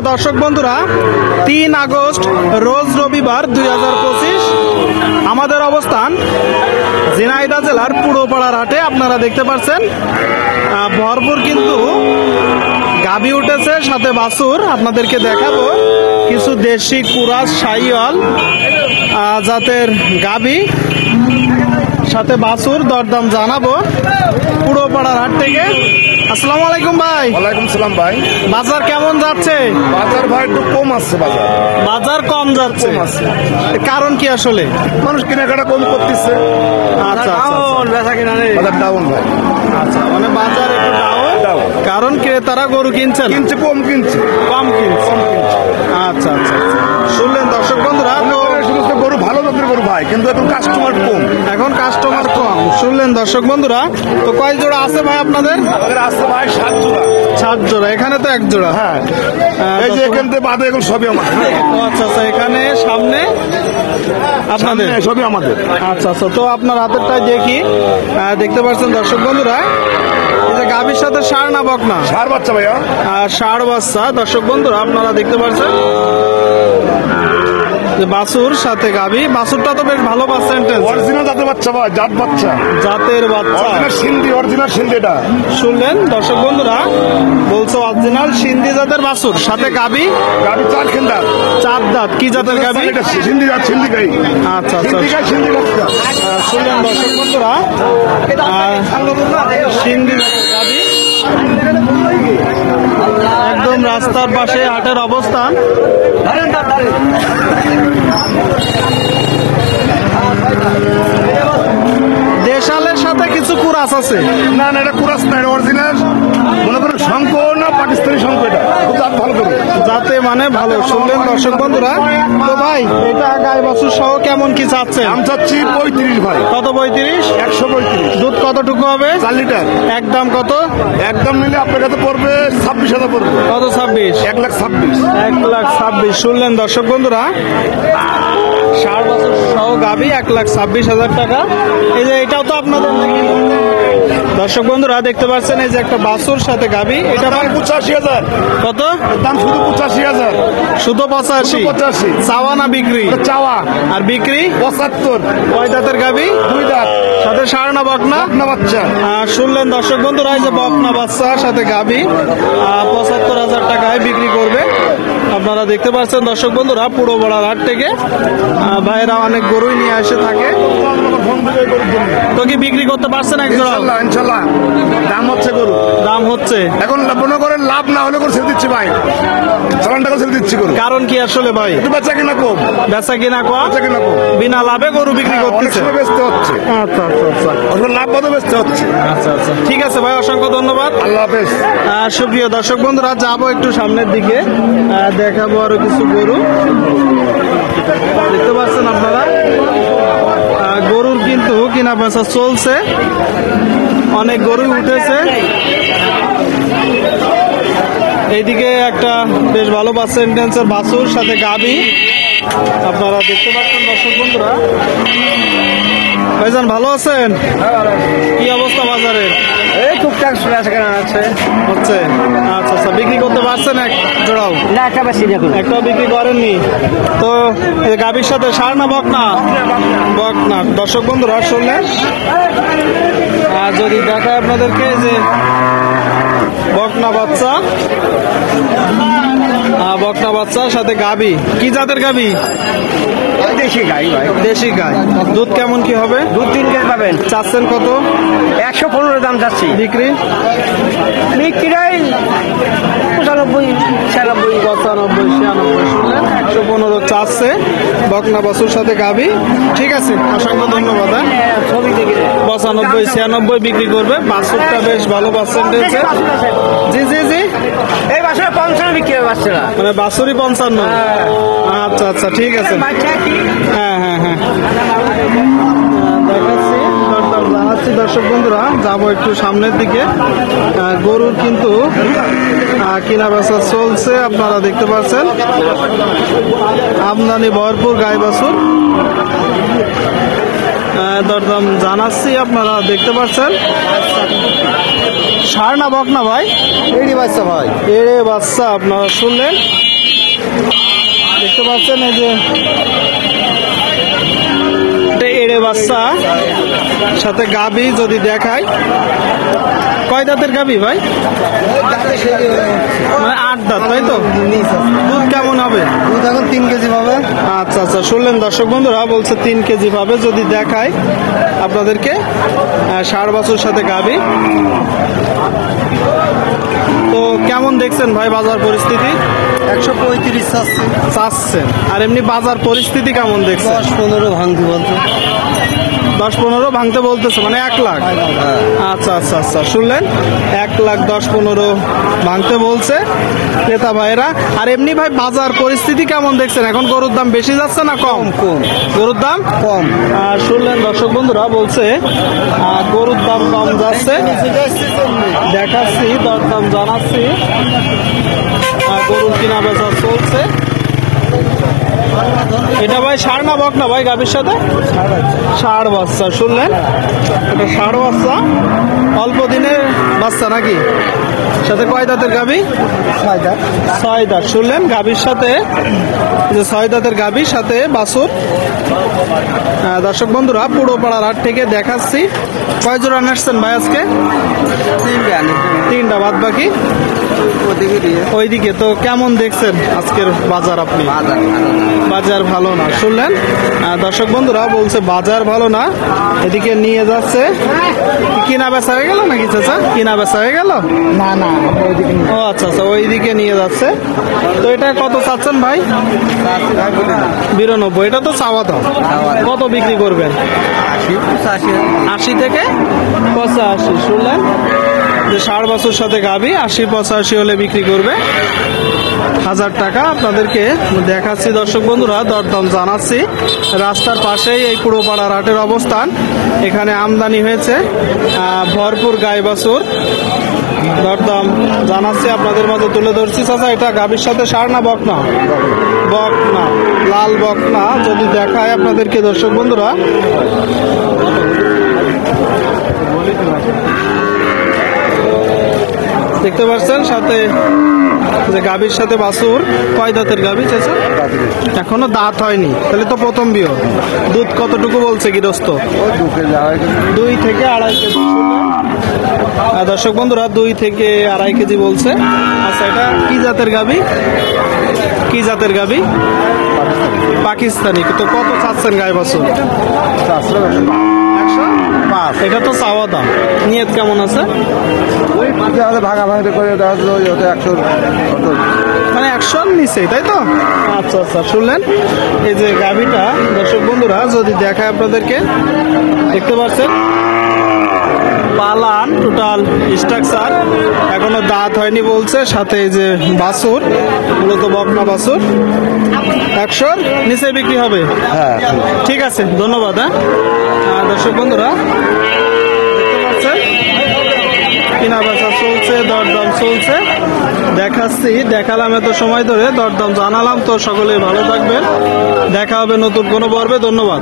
সুপ্রিয় দর্শক বন্ধুরা, 3 আগস্ট রোজ রবিবার 2025 আমাদের অবস্থান ঝিনাইদহ জেলার পুরোপাড়ার হাটে। আপনারা দেখতে পাচ্ছেন ভরপুর কিন্তু গাভী উঠেছে, সাথে বাছুর। আপনাদেরকে দেখাবো কিছু দেশি কুরাস শাহিওয়াল জাতের গাভী, সাথে বাছুর, দরদাম জানাবো পুরোপাড়ার হাট থেকে। আসসালামু আলাইকুম ভাই। ওয়ালাইকুম সালাম ভাই। বাজার কেমন যাচ্ছে? বাজার ভাই একটু কম আসছে। বাজার কম যাচ্ছে, কারণ কি আসলে? মানুষ কেনাকাটা কম করতেছে। আচ্ছা, বেচা কিনা নেই, বাজার ডাউন ভাই। আচ্ছা, মানে বাজার একটু ডাউন, কারণ ক্রেতারা গরু কিনছে কম কিনছে। আচ্ছা আচ্ছা, শুনলেন দর্শক বন্ধুরা, সমস্ত গরু ভালো জাতের গরু ভাই, কিন্তু এখন কাস্টমার কম। শুনলেন দর্শক বন্ধুরা। তো কয় জোড়া আছে ভাই আপনাদের? আছে ভাই 7 জোড়া। 7 জোড়া, এখানে তো 1 জোড়া। হ্যাঁ, এই যে এখান থেকে বাদে এখন সবই আমাদের। আচ্ছা আচ্ছা, এখানে সামনে আপনাদের, সবই আমাদের। আচ্ছা আচ্ছা, তো আপনার হাতেরটাই দেখি। দেখতে পাচ্ছেন দর্শক বন্ধুরা, এই যে গাভীর সাথে ষাঁড় না বকনা? ষাঁড় বাচ্চা ভাইয়া, ষাঁড় বাচ্চা। দর্শক বন্ধুরা আপনারা দেখতে পাচ্ছেন বাছুর সাথে গাভী। বাছুরটা তো বেশ ভালো পার্সেন্টেজ, অরিজিনাল জাতের বাচ্চা ভাই, জাতের বাচ্চা। অরিজিনাল সিন্ধি এটা। শুনলেন দর্শক বন্ধুরা, বলছো অরিজিনাল সিন্ধি জাতের বাছুর, সাথে গাভী। 4 দাঁত। কি জাতের গাভী? সিন্ধি জাত, সিন্ধি গাই। আচ্ছা আচ্ছা, সিন্ধি বাচ্চা। শুনলেন দর্শক বন্ধুরা, সিন্ধি জাতের গাভী। একদম রাস্তার পাশে হাটের অবস্থান। দেশালের সাথে কিছু কুরাস আছে। না না, এটা কুরাস না, এটা অরিজিনাল। মনে করেন শঙ্খ না পাকিস্তানি শঙ্খ, এটা জাত ভালো করে, যাতে মানে ভালো। শুনলেন দর্শক বন্ধুরা। তো ভাই, এটা গাই বাছুর সহ কেমন কি চাচ্ছেন? আমি চাচ্ছি 35 ভাই। কত? 35? 135। দুধ কতটুকু হবে? 4 লিটার। একদম কত? একদম নিলে আপনার কাছে পড়বে 26,000 পড়বে। কত? 26? 1,26,000। 1,26,000। শুনলেন দর্শক বন্ধুরা, 60 বছর সহ গাভী, 1,26,000 টাকা। এই যে এটাও তো আপনাদের নাকি? দর্শক বন্ধুরা দেখতে পাচ্ছেন, এই যে একটা বাছুর সাথে গাভী। এটা দাম 85,000। কত দাম শুধু 85,000। শুধু 85? 85 চাওয়া না বিক্রি? চাওয়া। আর বিক্রি 75। কয় দাঁতের গাভী? 2 দাঁত। সাথে ষাঁড় না বকনা? বকনা বাচ্চা। শুনলেন দর্শক বন্ধুরা, এই যে বকনা বাচ্চা সাথে গাভী, 75,000 টাকায় বিক্রি করবে। আপনারা দেখতে পাচ্ছেন দর্শক বন্ধুরা, পুরো বড়ার হাট থেকে ভাইয়েরা অনেক গরুই নিয়ে এসে থাকে। তো কি বিক্রি করতে পারছেন এক জোড়া? ইনশাল্লাহ। দাম হচ্ছে গরু, দাম হচ্ছে। এখন মনে করেন লাভ না হলে করে ছেড়ে দিচ্ছি ভাই, চালান টাকা ছেড়ে দিচ্ছি গরু। কারণ কি আসলে ভাই? একটু বেচা কিনা কম। বেচা কিনা কম, বিনা লাভে গরু বিক্রি করতেছে। বেচতে হচ্ছে। আচ্ছা আচ্ছা আচ্ছা, লাভ বাদে বেচতে হচ্ছে। আচ্ছা আচ্ছা, ঠিক আছে ভাই, অসংখ্য ধন্যবাদ। আল্লাহ হাফেজ। সুপ্রিয় দর্শক বন্ধুরা, যাবো একটু সামনের দিকে, দেখাবো আরো কিছু গরু। দেখতে পাচ্ছেন আপনারা, গরুর কিন্তু কিনা বেচা চলছে, অনেক গরু উঠেছে। এইদিকে একটা বেশ ভালো পার্সেন্টেজের বাছুর সাথে গাভী আপনারা দেখতে পাচ্ছেন দর্শক বন্ধুরা। ভাইজান ভালো আছেন? কি অবস্থা বাজারের? এই টুকটাক আছে হচ্ছে। আচ্ছা আচ্ছা, বিক্রি করতে পারছেন এক জোড়াও? না, একটা বেশি দেখুন, একটাও বিক্রি করেননি। তো গাভীর সাথে ষাঁড় না বকনা? বকনা। দর্শক বন্ধুরা শুনলেন, আর যদি দেখায় আপনাদেরকে যে বকনা বাচ্চা, বকনা বাচ্চা সাথে গাভী। কি জাতের গাভী? দেশি গাই ভাই। দেশি গাই। দুধ কেমন কি হবে? 2-3 কেজি পাবেন। চাচ্ছেন কত? 115 দাম যাচ্ছি। বিক্রি? বিক্রি 95, 96। 95, 96। শুনলেন, 115 চাচ্ছে বকনা বাছুর সাথে গাভী। ঠিক আছে, অসংখ্য ধন্যবাদ। ছবি দেখি 95, 96 বিক্রি করবে। বাছুরটা বেশ ভালো পার্সেন্টেজ। জি জি জি, এই বাসা 55 বিক্রি হবে বাচ্চারা, মানে বাছুরই 55। আচ্ছা আচ্ছা, ঠিক আছে। হ্যাঁ হ্যাঁ হ্যাঁ, দেখাচ্ছি, জানাচ্ছি দর্শক বন্ধুরা। যাবো একটু সামনের দিকে। গরুর কিন্তু কিনা বেচা চলছে, আপনারা দেখতে পাচ্ছেন। আমদানি ভরপুর গাই বাছুর, দরদাম জানাচ্ছি, আপনারা দেখতে পাচ্ছেন। ষাঁড় না বকনা ভাই? এড়ি বাচ্চা ভাই। এড়ে বাচ্চা, আপনারা শুনলেন। দেখতে পাচ্ছেন এই যে এটা এড়ে বাচ্চা সাথে গাবি যদি দেখায়, কয় দাঁতের গাবি ভাই? মানে 8 দাঁত, তাই তো? দুধ কেমন হবে? দুধ এখন 3 কেজি পাবে। আচ্ছা আচ্ছা, শুনলেন দর্শক বন্ধুরা, বলছে 3 কেজি পাবে যদি দেখায় আপনাদেরকে। 6 বছর সাথে গাবি। তো কেমন দেখছেন ভাই বাজার পরিস্থিতি? 135 চাচ্ছি। চাচ্ছেন, আর এমনি বাজার পরিস্থিতি কেমন দেখছেন? 10-15 ভাঙতি বলতে। 10-15 ভাঙতে বলতেছে, মানে 1 লাখ। আচ্ছা আচ্ছা আচ্ছা, শুনলেন 1 লাখ 10-15 ভাঙতে বলছে ক্রেতা ভাইরা। আর এমনি ভাই বাজার পরিস্থিতি কেমন দেখছেন? এখন গরুর দাম বেশি যাচ্ছে না কম? কম। গরুর দাম কম। আর শুনলেন দর্শক বন্ধুরা, বলছে গরুর দাম কম যাচ্ছে। দেখাচ্ছি, দরদাম জানাচ্ছি। গরুর কিনা বেচা চলছে। এটা ভাই ষাঁড় না বক না ভাই গাভীর সাথে? ষাঁড় বাচ্চা, শুনলেন? এটা ষাঁড় বাচ্চা, অল্প দিনের বাচ্চা নাকি? সাথে কয় দাঁতের গাভী? 6 দাঁত। শুনলেন গাভীর সাথে, যে 6 দাঁতের গাভীর সাথে বাছুর। দর্শক বন্ধুরা, পুরো পাড়ার হাট থেকে দেখাচ্ছি। কয় জোড়া নাচছেন ভাই আজকে? 3টা, বাদ বাকি ওইদিকে। তো কেমন দেখছেন আজকের বাজার আপনি? বাজার ভালো না, শুনলেন দর্শক বন্ধুরা, বলছে বাজার ভালো না। এদিকে নিয়ে যাচ্ছে। কিনা বেচা হয়ে গেল নাকি চাচা? কিনা বেচা হয়ে গেল? না না, ও আচ্ছা আচ্ছা, ওইদিকে নিয়ে যাচ্ছে। তো এটা কত চাচ্ছেন ভাই? 92। এটা তো চাওয়া দাম। কত বিক্রি করবেন? 80 থেকে 85। শুনলেন যে 6 বছর সাথে গাভী, 80-85 হলে বিক্রি করবে। 1000 টাকা আপনাদেরকে দেখাচ্ছি দর্শক বন্ধুরা, দরদাম জানাচ্ছি। রাস্তার পাশেই এই পুরো পাড়ার হাটের অবস্থান। এখানে আমদানি হয়েছে ভরপুর গাই বাছুর। দরদাম জানাচ্ছি, আপনাদের মাঝে তুলে ধরছি। চাচা, এটা গাভীর সাথে ষাঁড় না বক না? বক না, লাল বক না। যদি দেখায় আপনাদেরকে দর্শক বন্ধুরা, দেখতে পাচ্ছেন সাথে যে গাভীর সাথে বাছুর। কয় দাঁতের গাভী চাচা? এখনো দাঁত হয়নি, তাহলে তো প্রথম বিয়ে। দুধ কতটুকু বলছে গৃহস্থ? 2 থেকে 2.5 কেজি। দর্শক বন্ধুরা, 2 থেকে 2.5 কেজি বলছে। আচ্ছা, এটা কি জাতের গাভী? কি জাতের গাভী? পাকিস্তানি। তো কত চাচ্ছেন গাই বাছুর? 105। এটা তো চাওয়া দাম। নিয়ত কেমন আছে? ভাগাভাগি করে দেওয়া হলো 100, মানে 100 নিচে, তাই তো? আচ্ছা আচ্ছা, শুনলেন এই যে গাভীটা দর্শক বন্ধুরা, যদি দেখায় আপনাদেরকে, দেখতে পাচ্ছেন পালান টোটাল স্ট্রাকচার, এখনো দাঁত হয়নি বলছে। সাথে এই যে বাছুর, মূলত বকনা বাছুর। 100 নিচে বিক্রি হবে। হ্যাঁ ঠিক আছে, ধন্যবাদ। দর্শক বন্ধুরা, দেখতে পাচ্ছেন কিনা বেচা চলছে, দরদাম চলছে। দেখাচ্ছি, দেখালাম এত সময় ধরে, দরদাম জানালাম। তো সকলেই ভালো থাকবেন, দেখা হবে নতুন কোনো পর্বে। ধন্যবাদ।